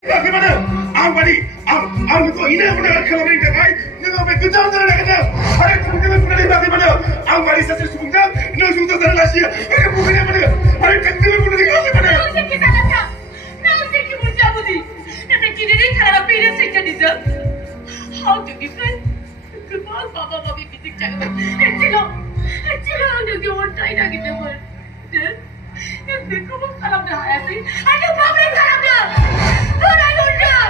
Bagaimana? Aku itu ini yang benar kalau mereka kai, nggak mau kerja untuk mereka kerja. Hari itu kita benar bagaimana? Aku balik saja sebentar, nggak sudah jalan lagi. Mereka bukan yang benar. Hari itu kita benar bagaimana? Nggak usah kita nanya, nggak usah kita berjabut di. Nanti kita ini kalau pilih saja di sana. How to defend? Kepala bapa babi bitik jangan. Cilo, udah diwantai lagi teman. Yang kamu kalau dah sih, ada problem kalau dah. Orang udah.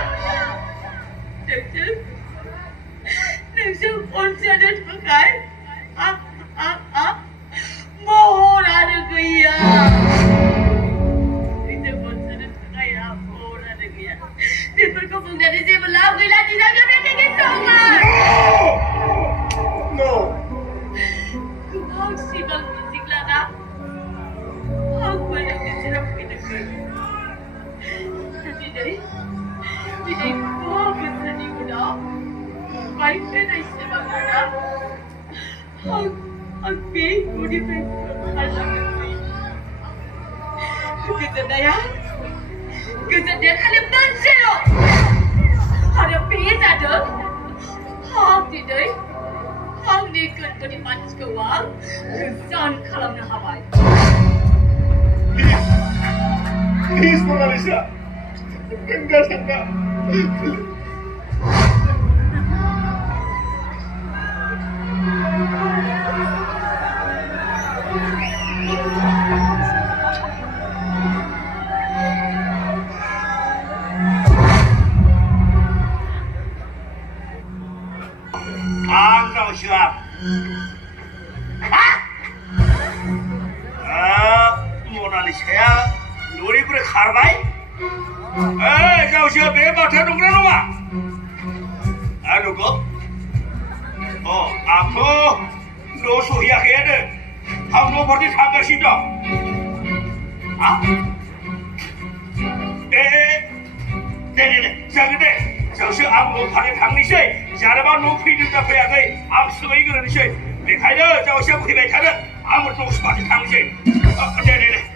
Nexus konsen pakai. Mohon ada gaya. Itu konsen pakai mohon ada gaya. Dia berkabung dari saya melawan lagi lagi mereka gitu No. Kau sih bang fisik lada. Aku ada kecerap kita kan. Jadi kau berani udah. Baik dan aisyah bangga. Aku udah Kesedaya. Kesedaya kalian banselo. Ada pihak ada. Hak tidak. Hak diikat beri manis kewal. Kesan kalam na hawai. Please, Mona Lisa. Enggak sangka. Siap. Mona Lisa, Nuri berkarbai. Jauh siapa baca dong nana? Aduh kok. Oh, aku dosu ya kayaknya. Kamu berarti tangga sih dong. Jangan deh. Jauh aku berarti tangga sih. Jangan mau pilih tapi ada. Aku suka ikut sih. Lekaya jauh siapa kita lekaya. Aku dosu berarti tangga sih. Deh.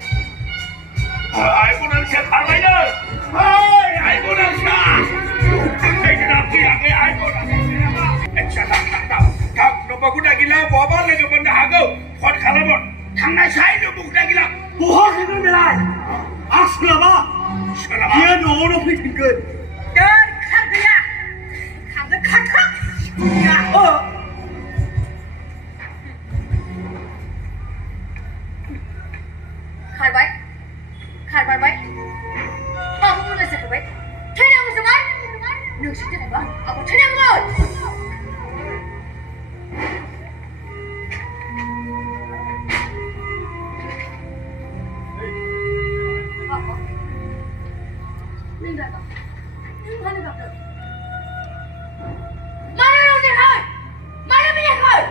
Aku nanti saya karbai dah. Hai, aku nanti. Saya kenapa ya kayak aku nanti. Tak, lupa guna gila, bawa lagi benda agak. Hot kalabon. Tangga saya lu bukan gila. Bukan itu belai. Aslama. Dia nono pikir. Dan kerja. Kamu kerja. Ya. Karbai. Aku pun rasa karbai. Tenang semua. Nusik tenang ba? Aku tenang banget. Apa? Minta tak? Mana tak? Mana orang sehat? Mana minyak kau?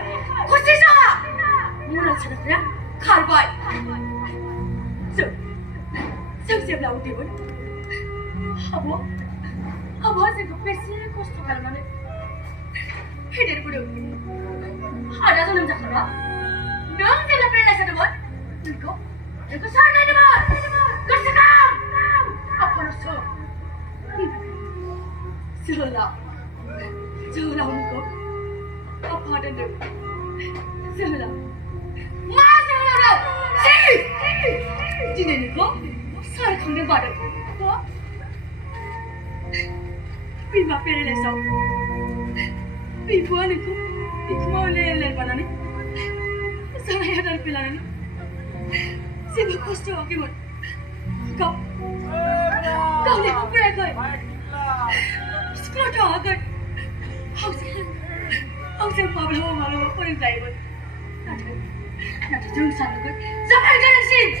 Kursi sama? Mula cakap ya? Karbai. Siap laut dia pun. Apa sih kau pesi kau sekarang mana? Hidup bodoh. Ada tu nampak apa? Dong saya pernah lihat tu pun. Ikut sana tu pun. Kerjakan. Apa rasa? Seolah engkau. Apa ada tu? Seolah. Mana seolah? Si. Jadi ni kau. Saya kau ni badan. Kau. Bima pergi lesau. Ibu aniku, ibu mau lele mana ni? Saya ada pelayan. Siapa kos tu aku buat? Kau ni apa yang kau? Sekolah tu agak. Aku problem malu orang kaya buat. Nanti jom sana kau. Sampai ke sini.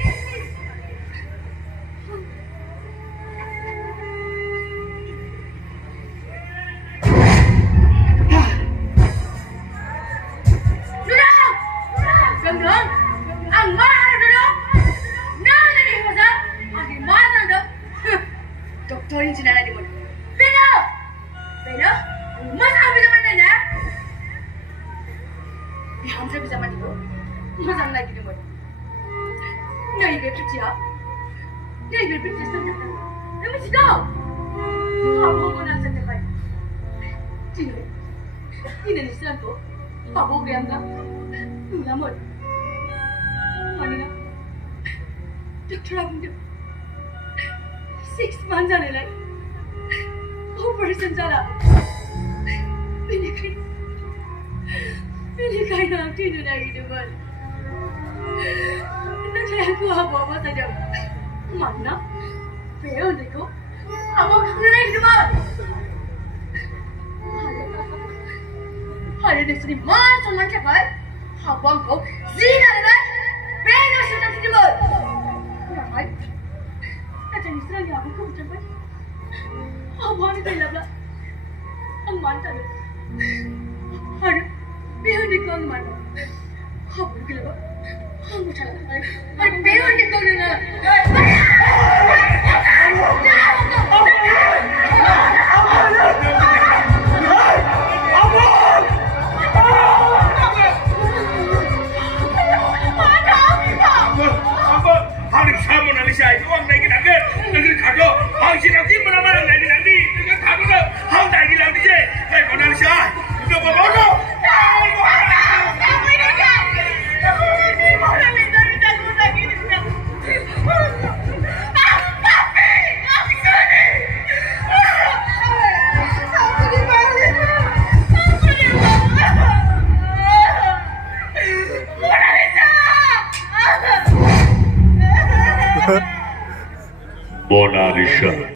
Doktor ini cina lagi mana? Bedo, mana bisa mana ni? Yang saya bisa mana tu? Mana lagi ni mana? Nai berpercaya, nai berpercaya sangat. Lepas itu, Islam ko, abo gayam ka. Namun, manila, Dr. Abinda, 6 months जाने लगे, operation चला, मैंने कहीं नाम तीनों लगी डूबल, न चाहे को अब बाबा सजा, मानना, पेड़ देखो, अब वो खाने नहीं डूबल, hari ini mas teman cakap, abang kau zina lagi, penuh sudah tidur. Ramai, kata ni serang yang aku cakap, abang ni tak labla, aman tak ada. Hari, penuh di kau mana? Abang ni labla, abang cakap, hari penuh di kau ni lah. Mona Lisa.